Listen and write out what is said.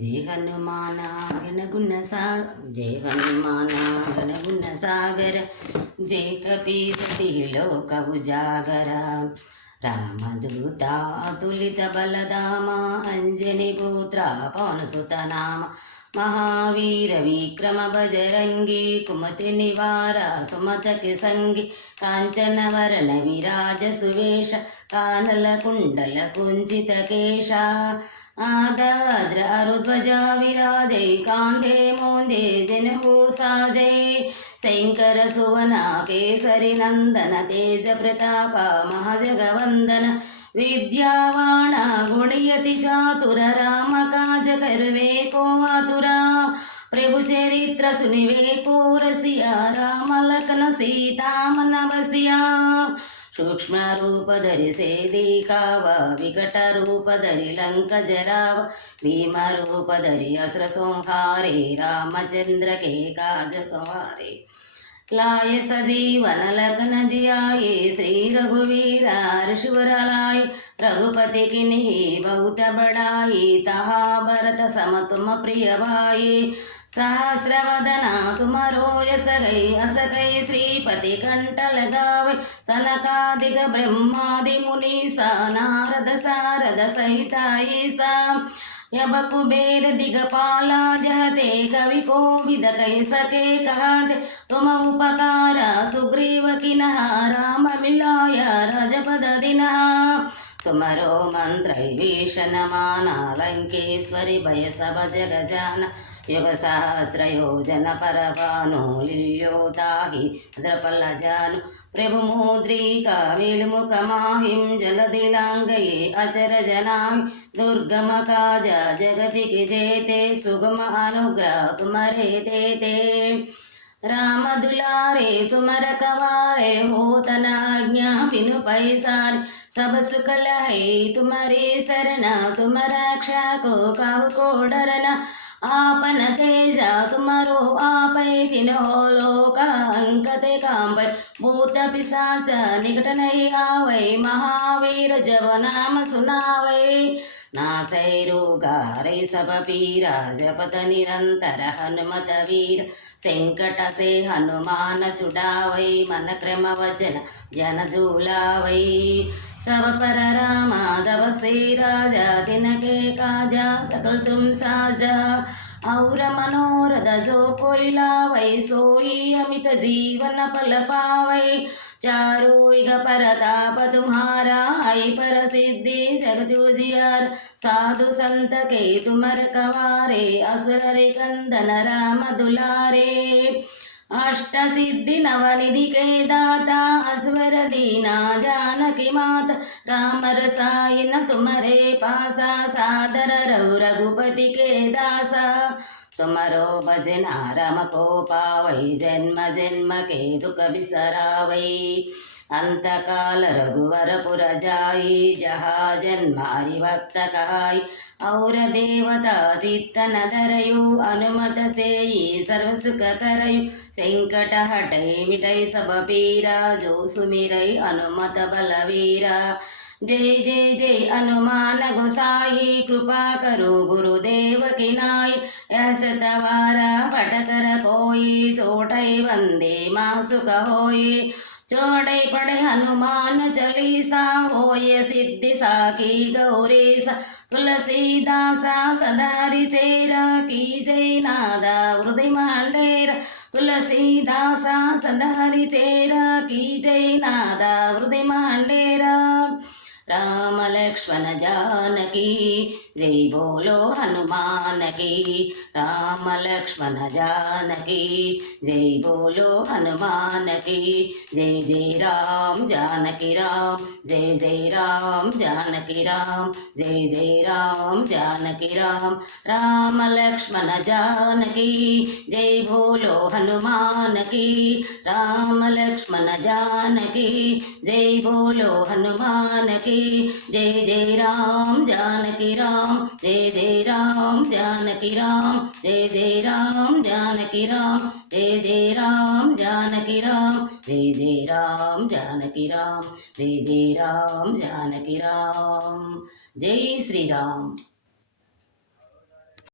జై హనుమాన గణగుణ సా జై హనుమాన గణగుణ సాగర జై కపీసతి లోకవు జాగర రామదూత అతులిత బలదామ అంజని పుత్ర పవనసుత నామ మహావీర విక్రమ బజరంగి కుమతి నివార సుమతకి సంగి కాంచన వరణ విరాజ సువేష కానల కుండల కుంచిత కేశ ఆదద్ర అరుధ్వజ విరాజై కాంధే మోందే జనహు సాజై శంకర సువన కేసరి నందన తేజ ప్రతాప మహాజగవందన విద్యావాణ గుణయతి చాతుర రామ కాజ కరువే కో ఆతురా ప్రభు చరిత్ర సునివే కో రసియా రామ లఖన సీతామన బసియా सूक्ष्म रूप धरि सेदी काव विकट रूप धरि लंक जराव भीम रूप धरि असुर संहारे रामचंद्र के काज संहारे लाय सजीवन लग्न जियाये श्री रघुवीर ऋषिवर लाय रघुपति किन्ही बहुत बड़ाई तहा भरत सम तुम प्रिय भाई सहस्रवदना तुमरो यस गई अस गई श्रीपति कंठ लगावे सनकादिक ब्रह्मादि मुनीसा नारद सारद सहित ईसा यब कुबेर दिगपाला जहते कवि कोविद कह सके कहते तुम उपकार सुग्रीव किन्ह राम मिलाय रजपद दिनः तुमरो मंत्र विभीषण माना लंकेश्वरी भय सब जग जाना युग सहस्र योजन परवानो लील्योताहि द्रपल जानु प्रभु मुद्रिका विलमुख माहिं जलदिलांगये अचर जनाय दुर्गम काज जगति के जेते सुगम अनुग्रह तुम्हारे देते राम दुलारे तुम रखवारे हो तना आज्ञा बिनु पैसार सब सुख लहे तुम्हारे शरण तुम रक्षा को काहु को डरना आपन तेजा तुमरो आपै तिन्हो लोक अंकते कांपै भूत पिशाच निकट नहीं आवै महावीर जब नाम सुनावै नासै रोगारै सब पीरा जपत निरंतर हनुमत वीर संकट से हनुमान छुड़ावै मन क्रम वचन जन झूलावै सब पर राम दव से राजा तिनके काजा सकल तुम साजा और मनोरथ जो कोई लावै सोई अमित जीवन पल पावै चारों युग परताप तुम्हारा आई पर सिद्धि जगत उजियार साधु संत के तुम रखवारे असुर कंदन राम दुलारे अष्ट सिद्धि नवनिधि के दाता असवर दीना जानकी मात राम रसायन तुम्हारे पासा सादर रघु रघुपति के दासा तुमरो भजना राम को पावै जन्म जन्म के दुख बिसरावै अंत काल रघुवर पुर जाई जहाँ जन्म हरिभक्त कहाई और देवता चित्तन धरयु अनुमत से सर्व सुख करयु संकट हटै मिटै सब पीरा जो सुमिरै अनुमत बलवीरा जय जय जय हनुमान गोसाई कृपा करो गुरुदेव की नाई ऐस तवारा पट कर कोई छोटै वंदे माँ सुख होई चौड़े पड़े हनुमान चालीसा होय सिद्धि साखी गौरीसा तुलसीदासा सदा हरि तेरा की जय नादा हृदय मांडेरा तुलसीदासा सदा हरि तेरा की जय नादा हृदय मांडेरा राम लक्ष्मण जानकी जय बोलो हनुमान की राम लक्ष्मण जानकी जय बोलो हनुमान की जय जय राम जानकी राम जय जय राम जानकी राम जय जय राम जानकी राम राम लक्ष्मण जानकी जय बोलो हनुमान की राम लक्ष्मण जानकी जय बोलो हनुमान की जय जय राम जानकी राम जय जय राम जानकी राम जय जय राम जानकी राम जय जय राम जानकी राम जय जय राम जानकी राम जय जय राम जानकी राम जय श्री राम।